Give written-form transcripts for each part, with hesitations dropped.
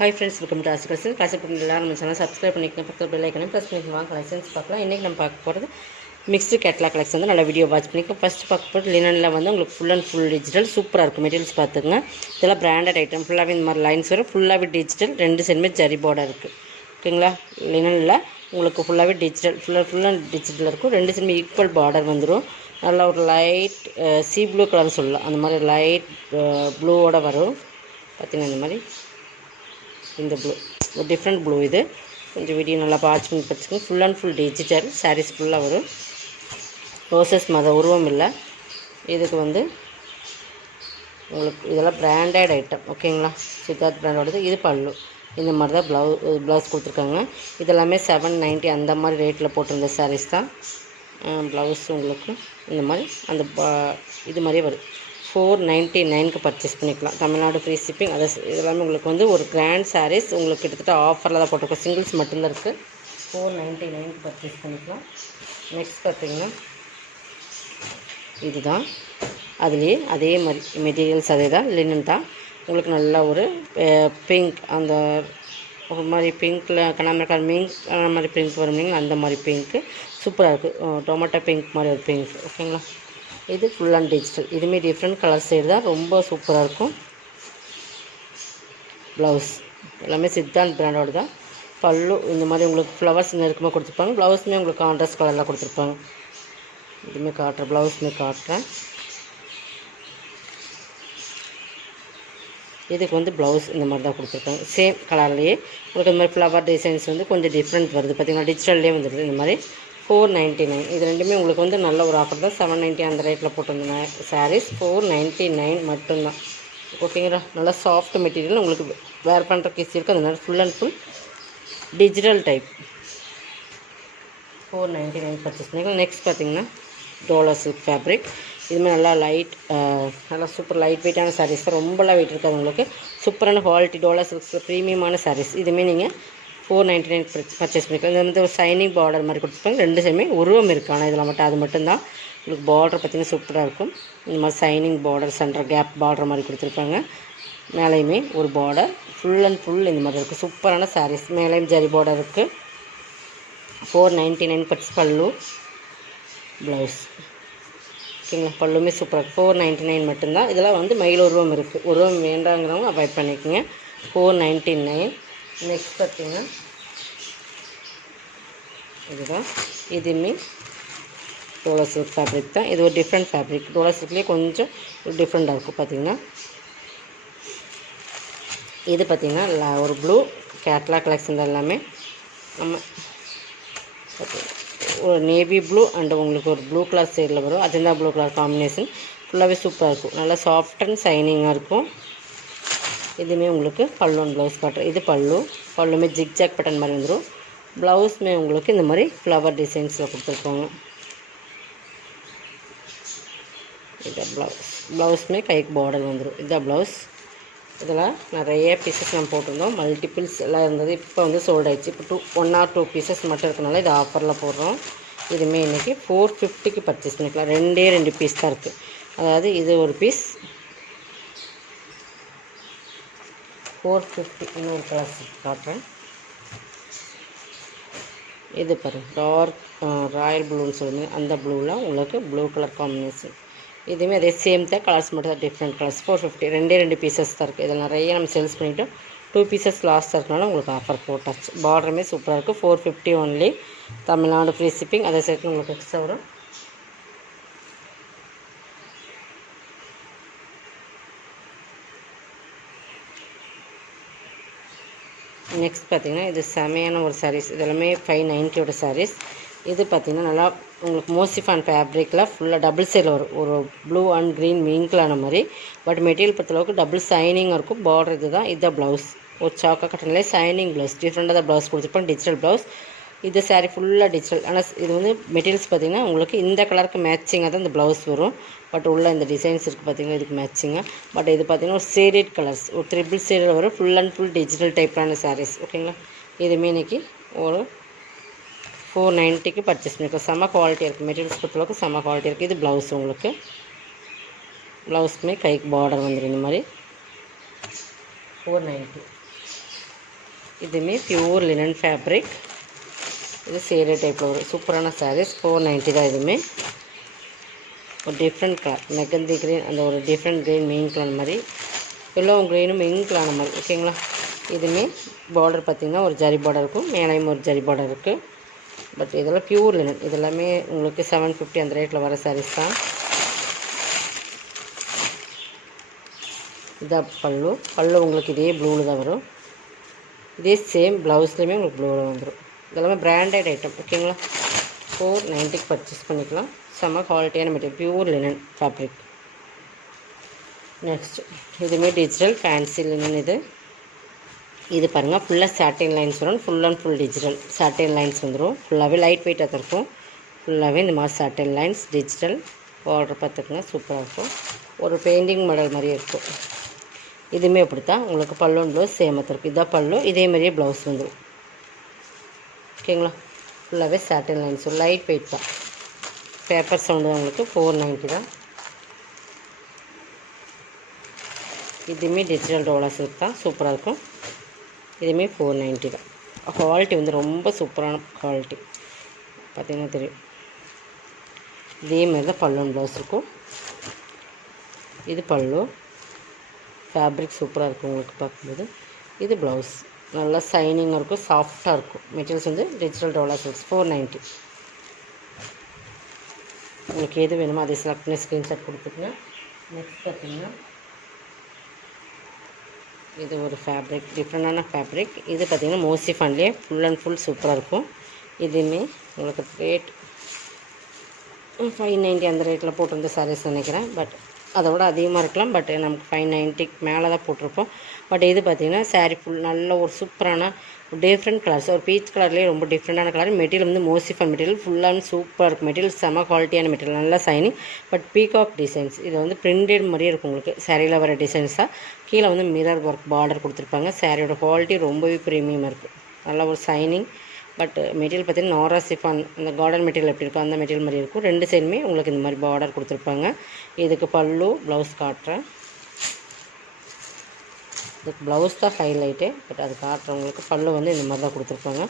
Hi friends, welcome to ஆசி collection. காசு எல்லாரும் நம்ம சேனல் சப்ஸ்கிரைப் பண்ணிக்கணும், பக்கத்தில் பெல் ஐக்கனையும் ப்ரெஸ் பண்ணி வாங்க கலெக்ஷன்ஸ் பார்க்கலாம். இன்றைக்கி நம்ம பார்க்க போகிறது மிக்ஸ்டு கேட்லாக் கலெக்ஷன் வந்து நல்லா வீடியோ வாட்ச் பண்ணிக்கலாம். ஃபஸ்ட்டு பார்க்க போகிறது லினனில் வந்து உங்களுக்கு ஃபுல் அண்ட் ஃபுல் டிஜிட்டல் சூப்பராக இருக்கும். மெட்டீரியல்ஸ் பார்த்துங்க, இதெல்லாம் பிராண்டட் ஐட்டம். ஃபுல்லாகவே இந்த மாதிரி லைன்ஸ் வரும். ஃபுல்லாகவே டிஜிட்டல், ரெண்டு சைடுமே ஜரி பார்டர் இருக்குது. ஓகேங்களா? லினனில் உங்களுக்கு ஃபுல்லாகவே டிஜிட்டல், ஃபுல் அண்ட் டிஜிட்டல் இருக்கும். ரெண்டு சைடுமே ஈக்குவல் பார்டர் வந்துடும். நல்லா ஒரு லைட் சி ப்ளூ கலர்னு சொல்லலாம். அந்த மாதிரி லைட் ப்ளூவோட வரும். பார்த்திங்கன்னா இந்த மாதிரி இந்த ப்ளூ ஒரு டிஃப்ரெண்ட் ப்ளூ. இது கொஞ்சம் வீடியோ நல்லா வாட்ச் பண்ணி படிச்சுக்கோங்க. Full and full digital saris ஃபுல்லாக வரும். ரோசஸ் மத உருவம் இல்லை. இதுக்கு வந்து உங்களுக்கு இதெல்லாம் பிராண்டட் ஐட்டம். ஓகேங்களா? சித்தார்த் பிராண்டோடது. இது பல்லு. இந்த மாதிரி தான் ப்ளவுஸ் கொடுத்துருக்காங்க. இதெல்லாமே 790 அந்த மாதிரி ரேட்டில் போட்டிருந்த சாரீஸ் தான். ப்ளவுஸ் உங்களுக்கு இந்த மாதிரி அந்த இது மாதிரியே வரும். 499க்கு பர்ச்சேஸ் பண்ணிக்கலாம். Tamil Nadu free shipping. அது இதெல்லாமே உங்களுக்கு வந்து ஒரு கிராண்ட் சாரீஸ். உங்களுக்கு கிட்டத்தட்ட ஆஃபரில் தான் போட்டிருக்கோம். சிங்கிள்ஸ் மட்டும்தான் இருக்குது. 499க்கு பர்ச்சேஸ் பண்ணிக்கலாம். நெக்ஸ்ட் பார்த்திங்கன்னா இதுதான். அதுலேயே அதே மாதிரி மெட்டீரியல்ஸ் அதே தான், லினன் தான். உங்களுக்கு நல்லா ஒரு பிங்க், அந்த ஒரு மாதிரி பிங்க்கில் கனாமரக்கால் மீன் அந்த மாதிரி பிங்க் வரும் இல்லைங்களா, அந்த மாதிரி பிங்க்கு சூப்பராக இருக்குது. டொமேட்டோ பிங்க் மாதிரி ஒரு பிங்க். ஓகேங்களா? இது ஃபுல் அண்ட் டிஜிட்டல். இதுமாரி டிஃப்ரெண்ட் கலர் சைடு தான், ரொம்ப சூப்பராக இருக்கும். ப்ளவுஸ் எல்லாமே சித்தார்த் பிராண்டோடு தான். பல்லு இந்த மாதிரி உங்களுக்கு ஃப்ளவர்ஸ் நெருக்கமாக கொடுத்துருப்பாங்க. ப்ளவுஸுமே உங்களுக்கு கான்ட்ராஸ்ட் கலரில் கொடுத்துருப்பாங்க. இதுவுமே காட்டுறேன், ப்ளவுஸுமே காட்டுறேன். இதுக்கு வந்து ப்ளவுஸ் இந்த மாதிரி தான் கொடுத்துருக்காங்க. சேம் கலர்லேயே உங்களுக்கு இந்த மாதிரி ஃப்ளவர் டிசைன்ஸ் வந்து கொஞ்சம் டிஃப்ரெண்ட் வருது. பார்த்திங்கன்னா டிஜிட்டல்லே வந்துடுது. இந்த மாதிரி 499. இது ரெண்டுமே உங்களுக்கு வந்து நல்ல ஒரு ஆஃபர் தான். 790 அந்த ரேட்டில் போட்டிருந்தேன் சாரீஸ். 499 மட்டும்தான். ஓகேங்களா? நல்லா சாஃப்ட் மெட்டீரியல். உங்களுக்கு வேர் பண்ணுறக்கு ஈஸி இருக்குது. அதனால full and full digital type. 499 purchase பண்ணிக்கலாம். நெக்ஸ்ட் பார்த்திங்கன்னா டோலா சில்க் ஃபேப்ரிக். இதுமாதிரி நல்லா லைட், நல்லா சூப்பர் லைட் வெயிட்டான சாரீஸ் தான். ரொம்பலாம் வெயிட் இருக்காது. உங்களுக்கு சூப்பரான குவாலிட்டி டோலா சில்க்ஸில் ப்ரீமியமான சாரீஸ். இதுவுமே நீங்கள் 499 பர்ச்சேஸ் பண்ணிக்கலாம். இது வந்து ஒரு சைனிங் பார்டர் மாதிரி கொடுத்துருப்பாங்க. ரெண்டு சைடுமே உருவம் இருக்குது. ஆனால் இதில் மட்டும் அது மட்டும்தான். உங்களுக்கு பார்டர் பார்த்திங்கன்னா சூப்பராக இருக்கும். இந்த மாதிரி சைனிங் பார்டர், சென்டர் கேப் பார்டர் மாதிரி கொடுத்துருப்பாங்க. மேலேயுமே ஒரு பார்டர் ஃபுல் அண்ட் ஃபுல் இந்த மாதிரி இருக்குது. சூப்பரான சாரீஸ். மேலேயும் ஜரி பார்டர் இருக்குது. 499 பர்ச்சேஸ். பல்லு ப்ளவுஸ். ஓகேங்களா? பல்லுமே சூப்பராக இருக்குது. 499 மட்டும்தான். இதெல்லாம் வந்து மயில் உருவம் இருக்குது. உருவம் வேண்டாங்கிறவங்க அவாய்ட் பண்ணிக்கோங்க. 499. நெக்ஸ்ட் பார்த்திங்கன்னா இதுதான். இதுவுமே டோலா சில்க் ஃபேப்ரிக் தான். இது ஒரு டிஃப்ரெண்ட் ஃபேப்ரிக். டோலா சில்க்லேயே கொஞ்சம் ஒரு டிஃப்ரெண்ட்டாக இருக்கும். பார்த்திங்கன்னா இது பார்த்திங்கன்னா ஒரு ப்ளூ கேட்லாக் கலெக்ஷன் தான். எல்லாமே நம்ம ஒரு நேவி ப்ளூ அண்ட் உங்களுக்கு ஒரு ப்ளூ கலர் சைடில் வரும். Ajanta blue colour combination. ஃபுல்லாகவே சூப்பராக இருக்கும். நல்லா சாஃப்ட் அண்ட் ஷைனிங்காக இருக்கும். இதுவுமே உங்களுக்கு பல்லு அண்ட் ப்ளவுஸ் காட்டுறேன். இது பல்லுமே ஜிக்ஜாக் பட்டன் மாதிரி வந்துடும். ப்ளவுஸுமே உங்களுக்கு இந்த மாதிரி ஃப்ளவர் டிசைன்ஸில் கொடுத்துருப்பாங்க. இதான் ப்ளவுஸுமே கைக்கு பார்டர் வந்துடும். இதான் ப்ளவுஸ். இதெல்லாம் நிறைய பீசஸ் நம்ம போட்டிருந்தோம். மல்டிபிள்ஸ் எல்லாம் இருந்தது. இப்போ வந்து சோல்ட் ஆயிடுச்சு. இப்போ 1 or 2 பீசஸ் மட்டும் இருக்கனால இது ஆஃபரில் போடுறோம். இதுவுமே இன்றைக்கி 450க்கு பர்ச்சேஸ் பண்ணிக்கலாம். 2 பீஸ் தான் இருக்குது. அதாவது இது ஒரு பீஸ் 450. இன்னொரு கலர் காட்டுறேன். இது பாருங்கள், டார்க் ராயல் ப்ளூன்னு சொல்லுங்கள். அந்த ப்ளூவில் உங்களுக்கு ப்ளூ கலர் காம்பினேஷன். இதுவுமே அதே சேம் தான். கலர்ஸ் மட்டும் தான் டிஃப்ரெண்ட் கலர்ஸ். 450. 2 பீசஸ் தான் இருக்குது. இதில் நிறைய நம்ம சேல்ஸ் பண்ணிவிட்டோம். 2 பீசஸ் லாஸ்ட்டாக இருக்கனால உங்களுக்கு ஆஃபர் போட்டாச்சு. பார்டருமே சூப்பராக இருக்குது. 450 ஒன்லி. Tamil Nadu free shipping. அதை சேர்த்து உங்களுக்கு எக்ஸ்ட்ரா வரும். நெக்ஸ்ட் பார்த்திங்கன்னா இது செமையான ஒரு சாரீஸ். இதெல்லாமே 590 சாரீஸ். இது பார்த்திங்கன்னா நல்லா உங்களுக்கு மோசிஃபான் ஃபேப்ரிக்கில் ஃபுல்லாக டபுள் சைடில் வரும். ஒரு ப்ளூ அண்ட் க்ரீன் மிங்கிளான மாதிரி. பட் மெட்டீரியல் பொறுத்தளவுக்கு டபுள் சைனிங்காக இருக்கும். பார்டர் இது தான். இதுதான் ப்ளவுஸ். ஒரு சாக்கா கட்டன்லேயே சைனிங் ப்ளவுஸ். டிஃப்ரெண்ட்டாக தான் ப்ளவுஸ் கொடுத்துருப்போம். Digital blouse. இது சாரீ ஃபுல்லாக டிஜிட்டல். ஆனால் இது வந்து மெட்டீரியல்ஸ் பார்த்திங்கன்னா உங்களுக்கு இந்த கலருக்கு மேட்சிங்காக தான் இந்த ப்ளவுஸ் வரும். பட் உள்ள இந்த டிசைன்ஸ் இருக்குது பார்த்திங்கன்னா, இதுக்கு மேட்சிங்காக. பட் இது பார்த்திங்கன்னா ஒரு ஷேடட் கலர்ஸ், ஒரு 3 ஷேடில் வரும். ஃபுல் அண்ட் ஃபுல் டிஜிட்டல் டைப்பான சாரீஸ். ஓகேங்களா? இதுவுமே இன்றைக்கி ஒரு 490க்கு பர்ச்சேஸ் பண்ணிக்கலாம். செம்ம குவாலிட்டியாக இருக்குது. மெட்டீரியல்ஸ் பொறுத்தளவுக்கு செம்ம குவாலிட்டி இருக்குது. இது ப்ளவுஸ். உங்களுக்கு ப்ளவுஸ்க்குமே கைக்கு பார்டர் வந்துடும். இந்த மாதிரி 490. இதுவுமே பியூர் லினன் ஃபேப்ரிக். இது சேரீ டைப்பில் ஒரு சூப்பரான சாரீஸ். 490 தான். இதுவுமே ஒரு டிஃப்ரெண்ட் கலர் மெகந்தி க்ரீன், அந்த ஒரு டிஃப்ரெண்ட் க்ரீன் மெயின் கலர் மாதிரி, எல்லோ க்ரீனும் மெயின் கலர் மாதிரி. ஓகேங்களா. இதுவுமே பார்டர் பார்த்திங்கன்னா ஒரு ஜரி பார்டர் இருக்கும், மேலேயும் ஒரு ஜரி பார்டர் இருக்குது. பட் இதெல்லாம் பியூர் லினன். இதெல்லாமே உங்களுக்கு 750 அந்த ரேட்டில் வர சாரீஸ் தான். இதான் பல்லு உங்களுக்கு இதே ப்ளூவில் தான் வரும். இதே சேம் ப்ளவுஸ்லேயுமே உங்களுக்கு ப்ளூவில் வந்துடும். இதெல்லாமே பிராண்டட் ஐட்டம். ஓகேங்களா. 490 பர்ச்சேஸ் பண்ணிக்கலாம். செம்ம குவாலிட்டியான material, pure linen fabric. Next இதுவுமே டிஜிட்டல் ஃபேன்சி லினன். இது பாருங்கள், ஃபுல்லாக சாட்டின் லைன்ஸ் வரும். Full and full digital satin lines வந்துடும். ஃபுல்லாகவே லைட் வெயிட்டாக தான் இருக்கும். ஃபுல்லாகவே இந்த மாதிரி சாட்டின் லைன்ஸ் டிஜிட்டல் பார்டர் பார்த்துக்குங்க, சூப்பராக இருக்கும். ஒரு பெயிண்டிங் மாடல் மாதிரியே இருக்கும். இதுவுமே அப்படி தான் உங்களுக்கு பல்லு ப்ளவுஸ் சேமத்து இருக்குது. இதான் பல்லு, இதே மாதிரியே ப்ளவுஸ் வந்துடும். ஓகேங்களா. ஃபுல்லாகவே சாட்டின் லைன்ஸ், லைட் வெயிட் தான். பேப்பர் சவுண்டு தான் உங்களுக்கு. 490 தான். இதுவுமே டிஜிட்டல் டோலா சில்க் தான், சூப்பராக இருக்கும். இதுவுமே 490 தான். குவாலிட்டி வந்து ரொம்ப சூப்பரான குவாலிட்டி, பார்த்திங்கன்னா தெரியும். இதே மாதிரி தான் பல்லு ப்ளவுஸ் இருக்கும். இது பல்லு ஃபேப்ரிக் சூப்பராக இருக்கும் உங்களுக்கு பார்க்கும்போது. இது ப்ளவுஸ் நல்லா ஷைனிங்காக இருக்கும், சாஃப்டாக இருக்கும். மெட்டீரியல்ஸ் வந்து டிஜிட்டல் டோலா சில்க்ஸ். 490. உங்களுக்கு எது வேணுமோ அதை செலக்ட் பண்ணி ஸ்க்ரீன்ஷாட் கொடுத்துருங்க. நெக்ஸ்ட் பார்த்திங்கன்னா இது ஒரு ஃபேப்ரிக், டிஃப்ரெண்டான ஃபேப்ரிக். இது பார்த்திங்கன்னா மோஸ்ட்லி ஃபன்லேயே ஃபுல் அண்ட் ஃபுல் சூப்பராக இருக்கும். இதுவுமே உங்களுக்கு ரேட் 590 அந்த ரேட்டில் போட்டிருந்த சாரீஸ் நினைக்கிறேன். பட் அதை விட அதிகமாக இருக்கலாம். பட் நமக்கு 590 மேலே தான் போட்டிருப்போம். பட் இது பார்த்திங்கன்னா சாரீ ஃபுல் நல்ல ஒரு சூப்பரான டிஃப்ரெண்ட் கலர்ஸ், ஒரு பீச் கலர்லேயே ரொம்ப டிஃப்ரெண்டான கலர். மெட்டீரியல் வந்து மோஸ்ட்லி ஃபன் மெட்டீரியல், ஃபுல்லாக சூப்பராக இருக்கும். மெட்டீரியல் செம்ம குவாலிட்டியான மெட்டீரியல், நல்லா சைனிங். பட் பீகாக் டிசைன்ஸ், இது வந்து பிரிண்டட் மாதிரியே இருக்கும் உங்களுக்கு. சாரியில் வர டிசைன்ஸாக கீழே வந்து மிரர் ஒர்க் பார்டர் கொடுத்துருப்பாங்க. சாரியோட குவாலிட்டி ரொம்பவே ப்ரீமியமாக இருக்குது, நல்லா ஒரு சைனிங். பட் மெட்டீரியல் பார்த்திங்கன்னா நாரா சிஃபான், அந்த கார்டன் மெட்டீரியல் எப்படி இருக்கும் அந்த மெட்டீரியல் மாதிரி இருக்கும். ரெண்டு சைடுமே உங்களுக்கு இந்த மாதிரி பார்டர் கொடுத்துருப்பாங்க. இதுக்கு பல்லு ப்ளவுஸ் காட்டுறேன். இதுக்கு ப்ளவுஸ் தான் ஹைலைட்டு, பட் அது காட்டுறவங்களுக்கு பல்லு வந்து இந்த மாதிரி தான் கொடுத்துருப்பாங்க.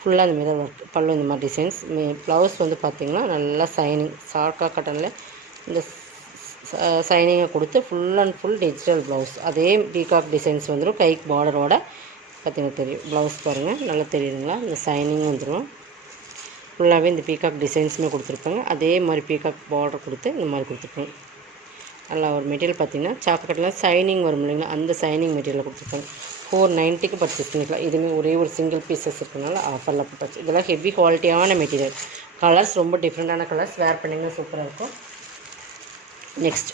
ஃபுல்லாக இந்த மிரர் ஒர்க், பல்லு இந்த மாதிரி டிசைன்ஸ். ப்ளவுஸ் வந்து பார்த்திங்கன்னா நல்லா சைனிங், சார்க்கா காட்டனில் இந்த சைனிங்கை கொடுத்து full and full digital blouse. அதே பீகாக் டிசைன்ஸ் வந்துடும் கைக்கு பார்டரோட. பார்த்திங்கன்னா தெரியும் ப்ளவுஸ் பாருங்கள், நல்லா தெரியுதுங்களா. இந்த சைனிங் வந்துடும். ஃபுல்லாகவே இந்த பீகாக் டிசைன்ஸுமே கொடுத்துருப்பாங்க. அதே மாதிரி பீகாக் பார்டர் கொடுத்து இந்த மாதிரி கொடுத்துருப்பாங்க. நல்லா ஒரு மெட்டீரியல் பார்த்திங்கன்னா சாக்கெட்டில் சைனிங் வரும் இல்லைங்களா, அந்த சைனிங் மெட்டீரியல் கொடுத்துருப்பாங்க. 490 பர்ச்சேஸ் பண்ணிக்கலாம். இதுவுமே ஒரே ஒரு சிங்கிள் பீசஸ் இருக்கிறனால ஆஃபரில் பர்ச்சேஸ். இதெல்லாம் ஹெவி குவாலிட்டியான மெட்டீரியல். கலர்ஸ் ரொம்ப டிஃப்ரெண்ட்டான கலர்ஸ், வேர் பண்ணிங்கன்னா சூப்பராக இருக்கும். நெக்ஸ்ட்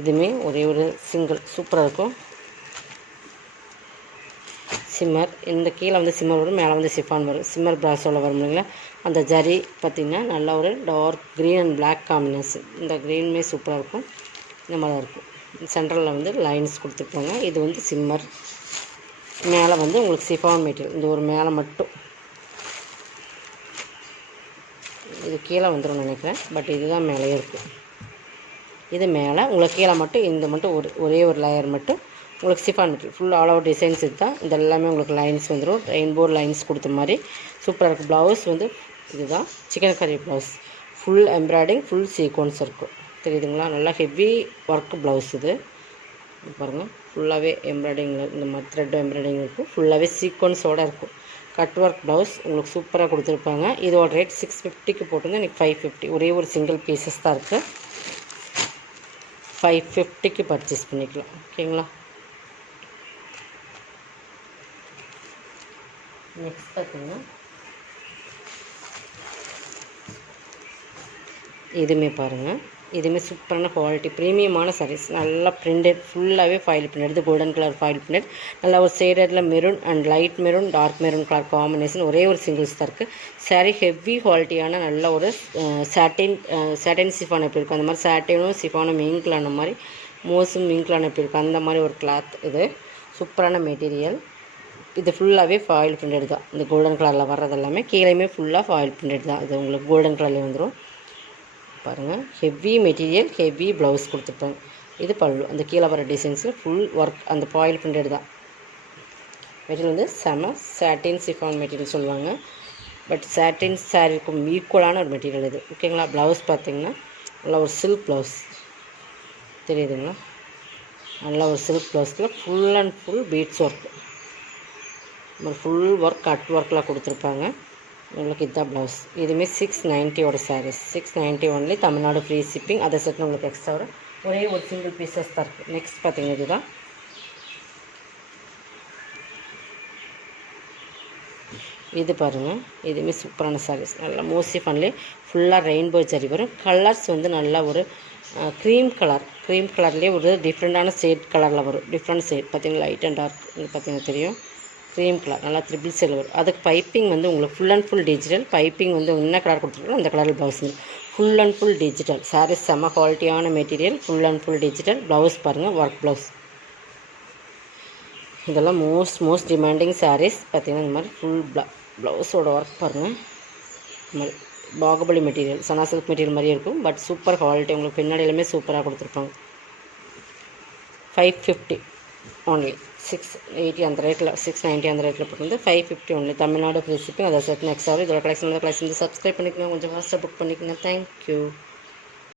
இதுவுமே ஒரே ஒரு சிங்கிள் சூப்பராக இருக்கும். சிம்மர், இந்த கீழே வந்து சிம்மர் வரும், மேலே வந்து சிஃபான் வரும். சிம்மர் பிராஸோவில் வரும் இல்லைங்களா, அந்த ஜரி பார்த்திங்கன்னா நல்லா ஒரு dark green and black combination. இந்த க்ரீனுமே சூப்பராக இருக்கும். இந்த மாதிரி இருக்கும். சென்ட்ரலில் வந்து லைன்ஸ் கொடுத்துருப்பாங்க. இது வந்து சிம்மர், மேலே வந்து உங்களுக்கு சிஃபான் மெட்டீரியல். இந்த ஒரு மேலே மட்டும், இது கீழே வந்துடும் நினைக்கிறேன். பட் இதுதான் மேலேயே இருக்குது. இது மேலே உங்களுக்கு கீழே மட்டும் இந்த மட்டும் ஒரே ஒரு லேயர் மட்டும் உங்களுக்கு chiffon material. Full all over designs இதுதான். இது எல்லாமே உங்களுக்கு லைன்ஸ் வந்துடும், ரெயின்போ லைன்ஸ் கொடுத்த மாதிரி சூப்பராக இருக்குது. ப்ளவுஸ் வந்து இதுதான் chikankari blouse. Full embroidering, full sequins இருக்கும். தெரியுதுங்களா, நல்லா ஹெவி ஒர்க் ப்ளவுஸ். இது பாருங்கள், ஃபுல்லாகவே எம்ப்ராய்டிங்கில் இந்த மாதிரி த்ரெட் எம்ப்ராய்டிங் இருக்கும். ஃபுல்லாகவே சீக்வன்ஸோடு இருக்கும். கட் ஒர்க் ப்ளவுஸ் உங்களுக்கு சூப்பராக கொடுத்துருப்பாங்க. இதோட ரேட் 650 போட்டிருந்தேன், எனக்கு 550. ஒரே ஒரு சிங்கிள் பீசஸ் தான் இருக்குது. 550 பர்ச்சேஸ் பண்ணிக்கலாம். ஓகேங்களா. நெக்ஸ்ட் பார்த்திங்கன்னா இதுவுமே பாருங்கள், இதுவுமே சூப்பரான குவாலிட்டி ப்ரீமியமான சாரீஸ். நல்லா பிரிண்டட், ஃபுல்லாகவே ஃபாயில் பிரிண்டட். இது கோல்டன் கலர் ஃபாயில் பிரிண்டட். நல்லா ஒரு ஷேடடில் maroon and light maroon, dark maroon colour combination. ஒரே ஒரு சிங்கிள்ஸ் தான் இருக்குது. சாரீ ஹெவி குவாலிட்டியான நல்ல ஒரு சாட்டின் சிஃபான் எப்படி இருக்கும் அந்த மாதிரி சாட்டினும் சிஃபானும் மிங்கிளான மாதிரி, மோஸும் மிங்கிளான எப்படி இருக்கும் அந்த மாதிரி ஒரு கிளாத். இது சூப்பரான மெட்டீரியல். இது ஃபுல்லாகவே ஃபாயில் பிரிண்டட் தான். இந்த கோல்டன் கலரில் வர்றது எல்லாமே கீழேயுமே ஃபுல்லாக ஃபாயில் பிரிண்டட் தான். இது உங்களுக்கு கோல்டன் கலர்லேயே வந்துடும். பாருங்கள், ஹெவி மெட்டீரியல், ஹெவி ப்ளவுஸ் கொடுத்துருப்பாங்க. இது பல்லு, அந்த கீழே வர டிசைன்ஸில் ஃபுல் ஒர்க் அந்த ஃபாயில் பிரிண்டட் தான். மெட்டீரியல் வந்து செம சாட்டின் சிஃபான் மெட்டீரியல் சொல்லுவாங்க. பட் சாட்டின் சாரீக்கும் ஈக்குவலான ஒரு மெட்டீரியல் இது. ஓகேங்களா. ப்ளவுஸ் பார்த்திங்கன்னா நல்லா ஒரு சில்க் ப்ளவுஸ் தெரியுதுங்களா. நல்லா ஒரு சில்க் ப்ளவுஸில் full and full beads work, full work cut ஒர்க்கில் கொடுத்துருப்பாங்க. உங்களுக்கு இதுதான் ப்ளவுஸ். இதுவுமே 690 saris. 690 only. Tamil Nadu free shipping. அதை செட்டு உங்களுக்கு எக்ஸ்ட்ரா வரும். ஒரே ஒரு சிங்கிள் பீசஸ் தான் இருக்குது. நெக்ஸ்ட் பார்த்தீங்கன்னா இதுதான். இது பாருங்கள், இதுவுமே சூப்பரான சாரீஸ். நல்லா மோஸ்ட்லி ஃபன்லே ஃபுல்லாக ரெயின்போ ஜரி வரும். கலர்ஸ் வந்து நல்லா ஒரு க்ரீம் கலர்லேயே ஒரு டிஃப்ரெண்ட்டான ஷேட் கலரில் வரும். டிஃப்ரெண்ட் ஷேட் பார்த்தீங்கன்னா லைட் அண்ட் டார்க். இது பார்த்தீங்கன்னா தெரியும், க்ரீம் கலர் நல்லா ட்ரிபிள் ஷேட் வரும். அதுக்கு பைப்பிங் வந்து உங்களுக்கு full and full digital. Piping வந்து என்ன கலர் கொடுத்துருக்கோம் அந்த கலரில் blouse full and full digital. Saris செம்ம குவாலிட்டியான material, full and full digital. Blouse பாருங்கள், ஒர்க் ப்ளவுஸ். இதெல்லாம் மோஸ்ட் டிமாண்டிங் சாரீஸ். பார்த்திங்கன்னா இந்த மாதிரி ஃபுல் ப்ளவுஸோட ஒர்க் பாருங்கள். இந்த மாதிரி Baahubali material, Sana silk material மாதிரியே இருக்கும். But super quality. உங்களுக்கு பின்னாடியிலுமே சூப்பராக கொடுத்துருப்பாங்க. 550 ஒன்லி. 680 அந்த ரேட்டில், 690 அந்த ரேட்டில் போட்டு 550 ஒன்லி. Tamil Nadu free shipping. அதை செட் நெக்ஸ்ட் ஆகும். இதோட கலெக்ஷன் வந்து சப்ஸ்கிரைப் பண்ணிக்கோங்க, கொஞ்சம் ஃபாஸ்ட்டாக புக் பண்ணிக்கோங்க. தேங்க்யூ.